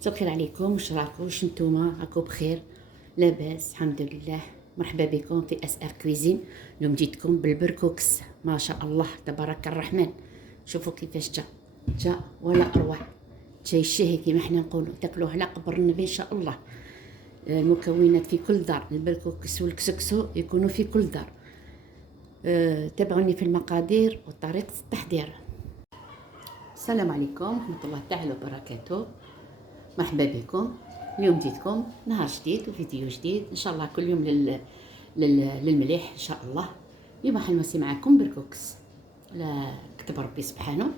مساء الخير عليكم. واش راكم؟ واش نتوما راكم بخير؟ لاباس الحمد لله. مرحبا بكم في اس ار كويزين. اليوم جيتكم بالبركوكس، ما شاء الله تبارك الرحمن. شوفوا كيفاش جا ولا اروع. جاي الشهي كيما حنا نقولوا، تاكلوه على قبر النبي ان شاء الله. المكونات في كل دار، البركوكس والكسكسو يكونوا في كل دار. تابعوني في المقادير وطريقه التحضير. السلام عليكم ورحمه الله تعالى وبركاته. مرحبا بكم. اليوم جيتكم نهار جديد وفيديو جديد ان شاء الله، كل يوم للمليح ان شاء الله. اليوم راح نوصي معكم بركوكس لا كتب ربي سبحانه.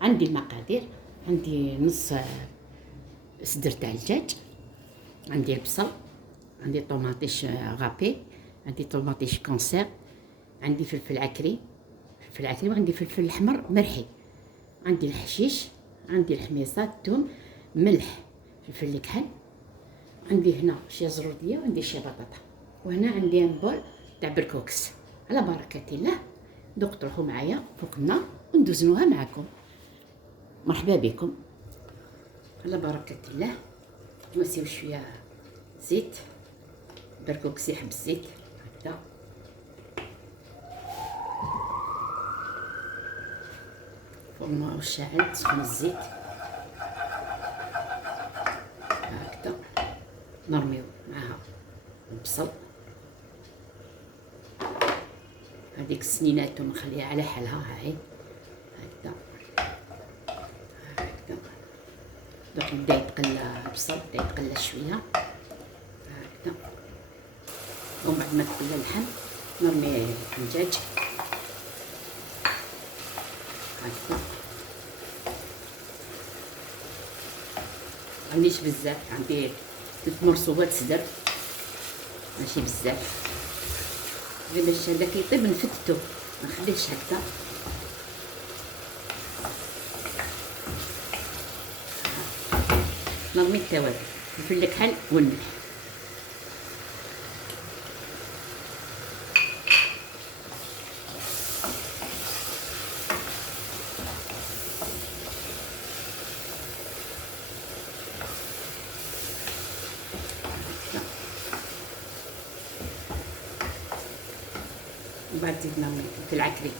عندي المقادير، عندي نص صدر تاع الدجاج، عندي البصل، عندي طوماطيش غابي، عندي طوماطيش كونسير، عندي فلفل عكري وعندي فلفل احمر مرحي، عندي الحشيش، عندي الحميصه، الثوم، ملح، فلفل الكحل، عندي هنا شي زروديه وعندي شي بطاطا، وهنا عندي بول تاع بركوكس. على بركه الله دوك تروحوا معايا فوق النار وندوزنوها معكم. مرحبا بكم. على بركه الله نوسيو شويه زيت، بركوكس يحب الزيت هكذا. فرن شاعل سخن الزيت هكذا. نرميو معها البصل، هذيك السنينات ونخليها على حالها هاي هكذا هكذا. دوك يبدا يتقلى البصل، يبدا يتقلى شويه هكذا. ومن بعد ما تقلى اللحم نرمي الدجاج هكذا. معنديش بزاف، عندي 3 مرصوبات صدر، ماشي بزاف، غير باش هذاك يطيب نفتتو، ما نخليهش هكذا. نرمي التوابل، فلفل الكحل والملح. وبعد زيد نرمي في العكري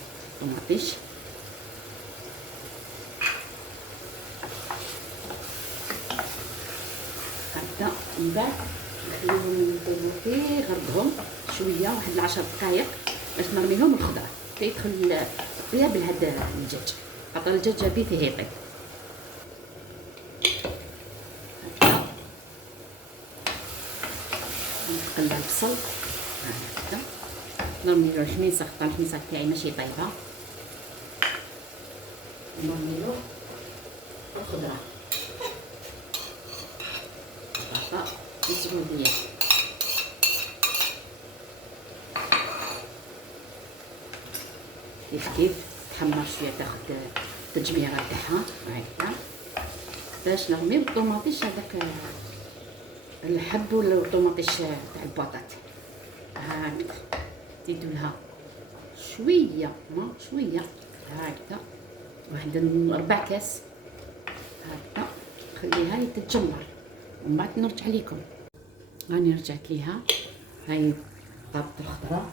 طماطيش هكذا. من بعد نخليهم يطيبوا فيه غربهم شويه، واحد 10 دقائق باش نرميهم الخضره تيدخل فيها بهذا الدجاج، خاطر الدجاج بيه يطيب هكذا. نقلى البصل هكذا، نرمي له الحميصه، خاطر الحميصه تاعي ماشي طايبه، نرمي له الخضره، بطاطا وزروديه كيف تحمر شويه، تاخد التجميره تاعها هكذا. باش نرميو الطوماطيش هذاك الحب ولا الطوماطيش تاع البطاط هكذا، زيدوا لها شويه ما شويه هكذا، واحد 4 كاس هكذا. خليها تتجمر ومن بعد نرجع لكم. راني رجعت ليها، هاي طابت الخضره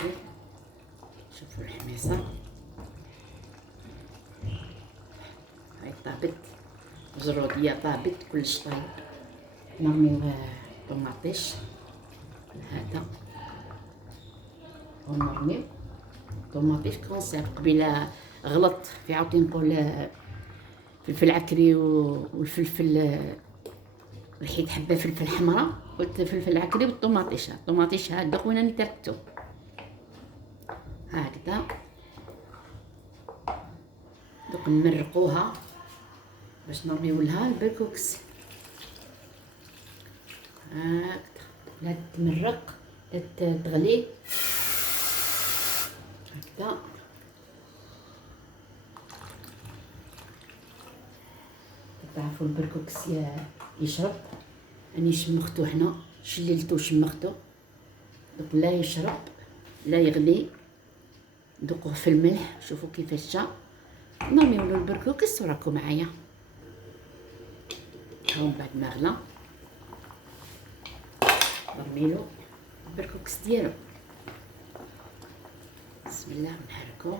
هاي، شوفوا الحميصه هاي طابت، زروديه طابت، كلش طايب. نرميو طماطيش هذا، ونرميو طماطيش كونسير. قبيله غلط في عاوتاني نقول فلفل عكري والفلفل ريحه حبه فلفل حمراء، قلت فلفل عكري والطماطيش. الطماطيش هذا وين راني تركته هكذا. دوك نمرقوها باش نرميو لها البركوكس هكذا. لا تمرق، لا تغلي هكذا. تعرفوا البركوكس يشرب، اني شمختو هنا، شللتو شمختو، دوك لا يشرب لا يغلي ندوقوه في الملح، شوفوا كيفاش جا. نرميو له البركوكس وراكم معايا. هاو من بعد ما غلا نرميلو البركوكس ديالو. بسم الله، نحركو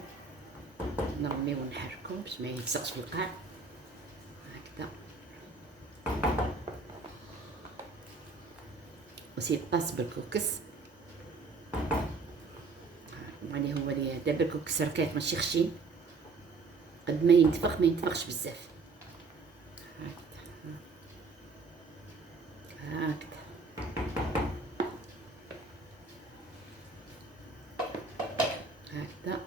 نرميو ونحركو باش ما يلصقش في القاع هكذا. وسي طاس بركوكس يعني هو اللي هذا بركوكس ركات ماشي خشين، قد ما ينتفخ ما ينتفخش بزاف هكذا. هكذا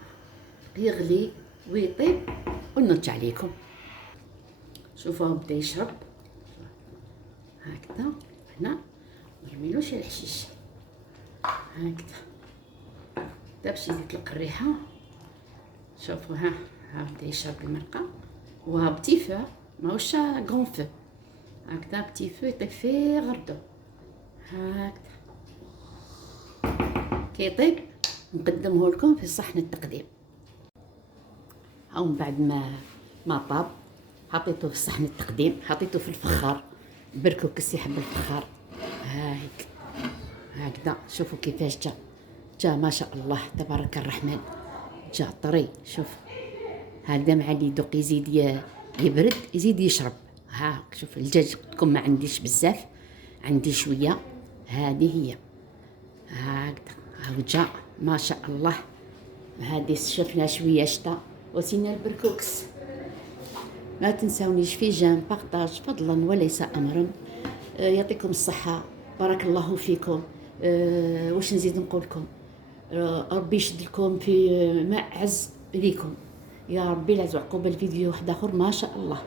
يغلي ويطيب ونرجع ليكم. شوفوا بدا يشرب هكذا. هنا نرميلو شي الحشيش هكذا باش يطلق الريحه. شوفوا ها بدا يشرب المرقه، وها بتي فو ماهوش غون فو، هكذا بتي فو يطيب فيه غردو هكذا. كيطيب نقدمه لكم في صحن التقديم. هاو من بعد ما طاب حطيته في صحن التقديم، حطيته في الفخار. بركوكس يحب الفخار هاك هكذا. شوفوا كيفاش جا ما شاء الله تبارك الرحمن، جا طري. شوف هذا مع اللي يدوق يزيد يبرد يزيد يشرب. ها شوف الدجاج تكون ما عنديش بزاف، عندي شويه، هذه هي هكذا. هاو جا ما شاء الله. هذه شفنا شويه شتا وسينا البركوكس. ما تنساونيش في جيم بارطاج فضلا وليس امرا. يعطيكم الصحه، بارك الله فيكم. واش نزيد نقول لكم؟ ربي يشد لكم في ما عز ليكم يا ربي. لا تعقوب الفيديو واحد اخر ما شاء الله.